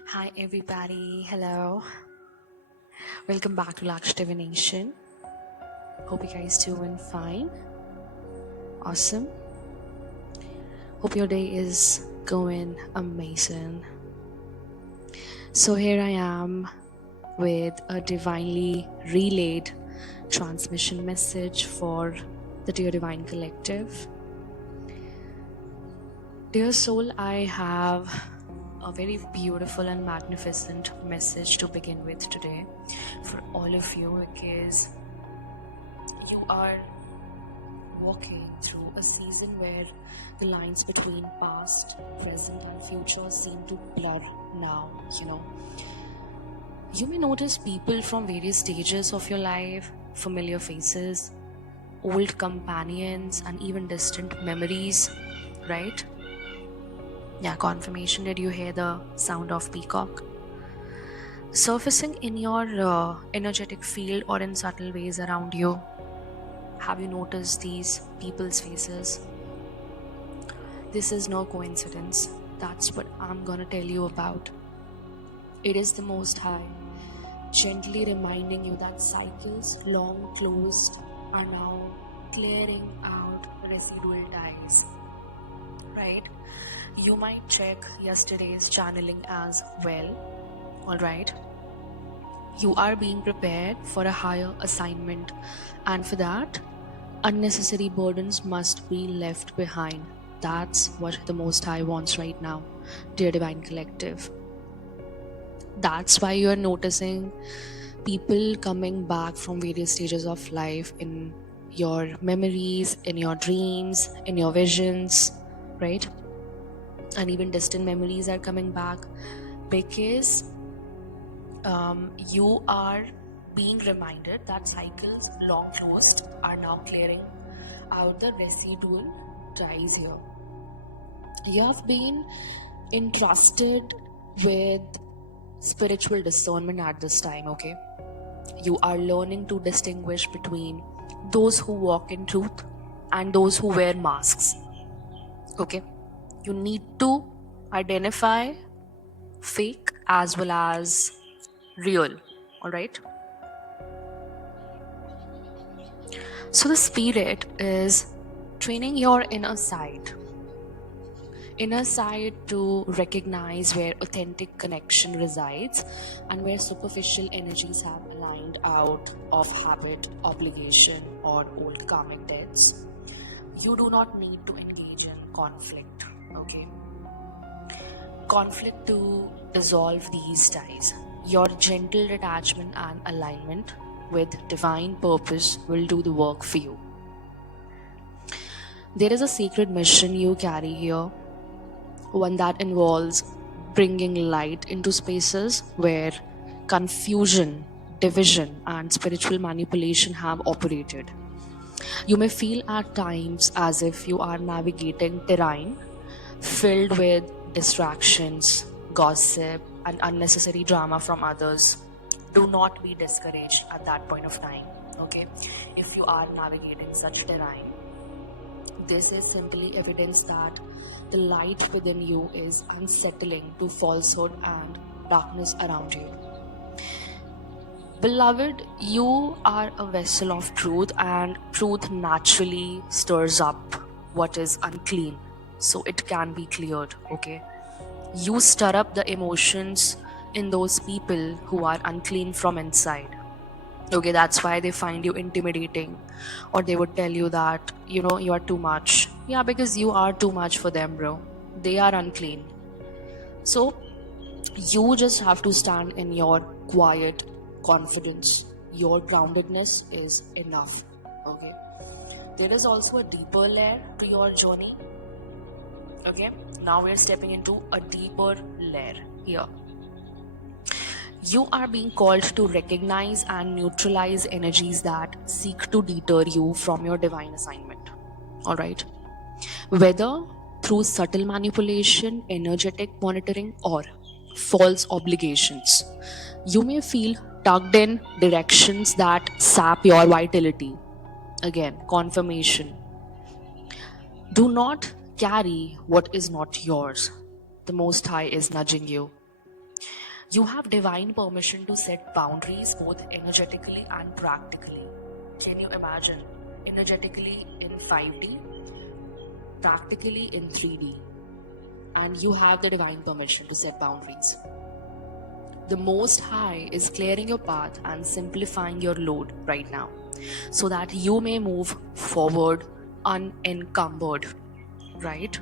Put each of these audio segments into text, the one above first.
Hi everybody, hello. Welcome back to Laksh Divination. Hope you guys doing fine. Awesome. Hope your day is going amazing. So here I am with a divinely relayed transmission message for the Dear Divine Collective. Dear soul, I have a very beautiful and magnificent message to begin with today for all of you, because you are walking through a season where the lines between past, present and future seem to blur now. You may notice people from various stages of your life, familiar faces, old companions and even distant memories, right? Yeah, confirmation. Did you hear the sound of peacock? Surfacing in your energetic field or in subtle ways around you. Have you noticed these people's faces? This is no coincidence. That's what I'm gonna tell you about. It is the Most High, gently reminding you that cycles long closed are now clearing out residual ties. Right? You might check yesterday's channeling as well. Alright? You are being prepared for a higher assignment, and for that, unnecessary burdens must be left behind. That's what the Most High wants right now, dear Divine Collective. That's why you're noticing people coming back from various stages of life in your memories, in your dreams, in your visions, right? And even distant memories are coming back because you are being reminded that cycles long closed are now clearing out the residual ties here. You have been entrusted with spiritual discernment at this time, okay? You are learning to distinguish between those who walk in truth and those who wear masks, okay? You need to identify fake as well as real, all right? So the spirit is training your inner side to recognize where authentic connection resides and where superficial energies have aligned out of habit, obligation, or old karmic debts. You do not need to engage in conflict, okay? Conflict to dissolve these ties. Your gentle detachment and alignment with divine purpose will do the work for you. There is a sacred mission you carry here, one that involves bringing light into spaces where confusion, division, and spiritual manipulation have operated. You may feel at times as if you are navigating terrain filled with distractions, gossip, and unnecessary drama from others. Do not be discouraged at that point of time, okay? If you are navigating such terrain, this is simply evidence that the light within you is unsettling to falsehood and darkness around you. Beloved, you are a vessel of truth, and truth naturally stirs up what is unclean so it can be cleared, okay? You stir up the emotions in those people who are unclean from inside. Okay, that's why they find you intimidating, or they would tell you that, you are too much. Yeah, because you are too much for them, bro. They are unclean. So, you just have to stand in your quiet confidence. Your groundedness is enough. Okay. There is also a deeper layer to your journey. Okay. Now we're stepping into a deeper layer here. You are being called to recognize and neutralize energies that seek to deter you from your divine assignment. All right. Whether through subtle manipulation, energetic monitoring, or false obligations, you may feel tugged in directions that sap your vitality. Again, confirmation. Do not carry what is not yours. The Most High is nudging you. You have divine permission to set boundaries both energetically and practically. Can you imagine? Energetically in 5D, practically in 3D. And you have the divine permission to set boundaries. The Most High is clearing your path and simplifying your load right now so that you may move forward unencumbered, right?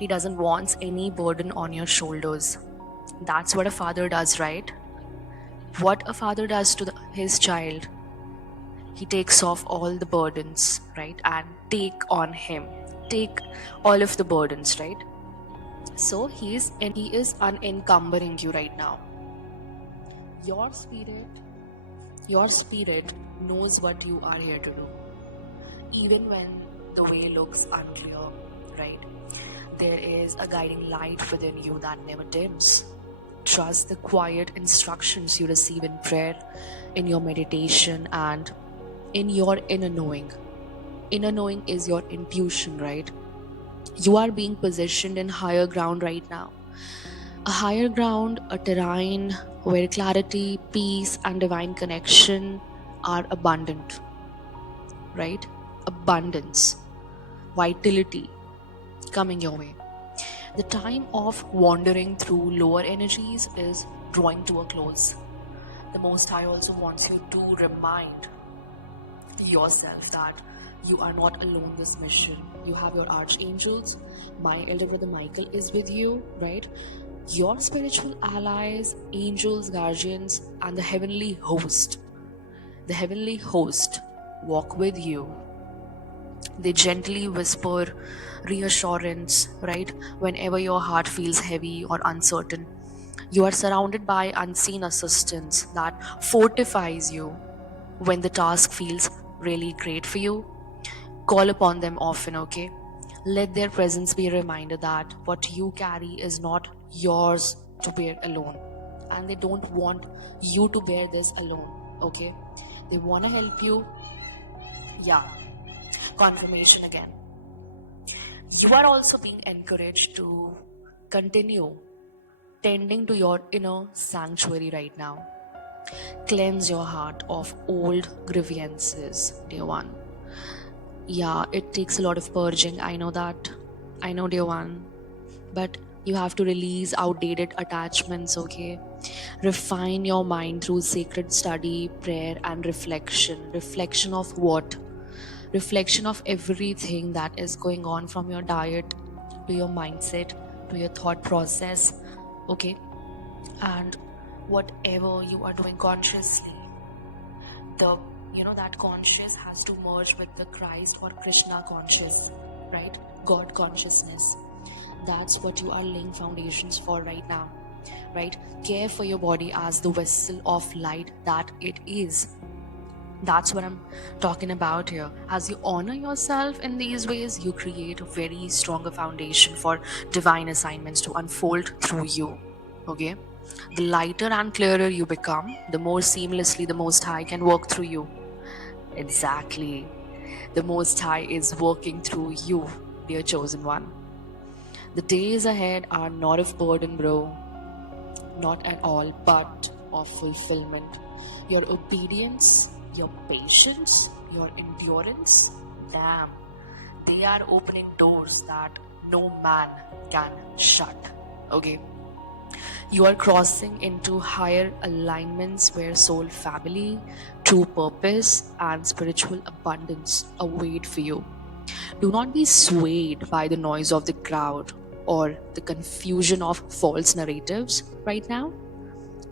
He doesn't want any burden on your shoulders. That's what a father does, right? What a father does to his child, he takes off all the burdens, right? And take all of the burdens, right? So he is unencumbering you right now. Your spirit knows what you are here to do, even when the way looks unclear, right? There is a guiding light within you that never dims. Trust the quiet instructions you receive in prayer, in your meditation, and in your inner knowing. Inner knowing is your intuition, right? You are being positioned in higher ground right now. A higher ground, a terrain where clarity, peace, and divine connection are abundant, right? Abundance, vitality coming your way. The time of wandering through lower energies is drawing to a close. The Most High also wants you to remind yourself that you are not alone in this mission. You have your archangels. My elder brother Michael is with you, right? Your spiritual allies, angels, guardians, and the heavenly host. The heavenly host walk with you. They gently whisper reassurance, right? Whenever your heart feels heavy or uncertain, you are surrounded by unseen assistance that fortifies you. When the task feels really great for you, call upon them often, okay? Let their presence be a reminder that what you carry is not yours to bear alone. And they don't want you to bear this alone, okay? They want to help you. Yeah, confirmation again. You are also being encouraged to continue tending to your inner sanctuary right now. Cleanse your heart of old grievances, dear one. Yeah, it takes a lot of purging. I know that. I know, dear one. But you have to release outdated attachments, okay? Refine your mind through sacred study, prayer, and reflection. Reflection of what? Reflection of everything that is going on, from your diet to your mindset to your thought process, okay? And whatever you are doing consciously, that conscious has to merge with the Christ or Krishna conscious, right? God consciousness. That's what you are laying foundations for right now, right? Care for your body as the vessel of light that it is. That's what I'm talking about here. As you honor yourself in these ways, you create a very stronger foundation for divine assignments to unfold through you, okay? The lighter and clearer you become, the more seamlessly the Most High can work through you. Exactly. The Most High is working through you, dear chosen one. The days ahead are not of burden, bro. Not at all, but of fulfillment. Your obedience, your patience, your endurance, damn, they are opening doors that no man can shut. Okay? You are crossing into higher alignments where soul family, true purpose, and spiritual abundance await for you. Do not be swayed by the noise of the crowd or the confusion of false narratives right now.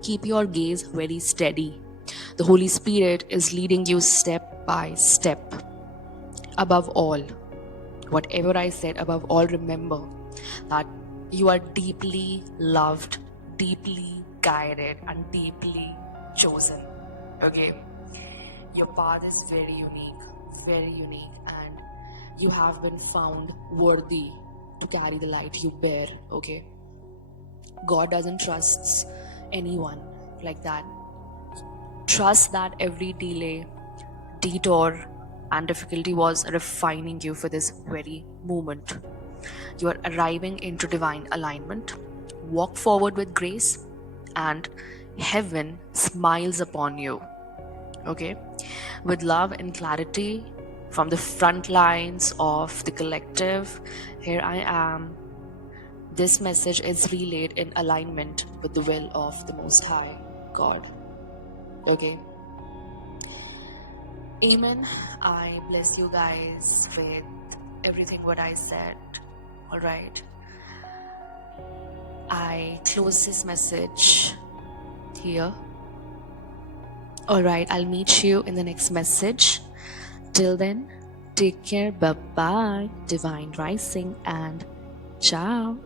Keep your gaze very steady. The Holy Spirit is leading you step by step. Above all, whatever I said, above all, remember that you are deeply loved, deeply guided, and deeply chosen. Okay? Your path is very unique, and you have been found worthy to carry the light you bear. Okay? God doesn't trust anyone like that. Trust that every delay, detour, and difficulty was refining you for this very moment. You are arriving into divine alignment. Walk forward with grace and heaven smiles upon you. Okay? With love and clarity from the front lines of the collective, here I am. This message is relayed in alignment with the will of the Most High God. Okay? Amen. I bless you guys with everything what I said. Alright. I close this message here. Alright, I'll meet you in the next message. Till then, take care. Bye bye. Divine rising and ciao.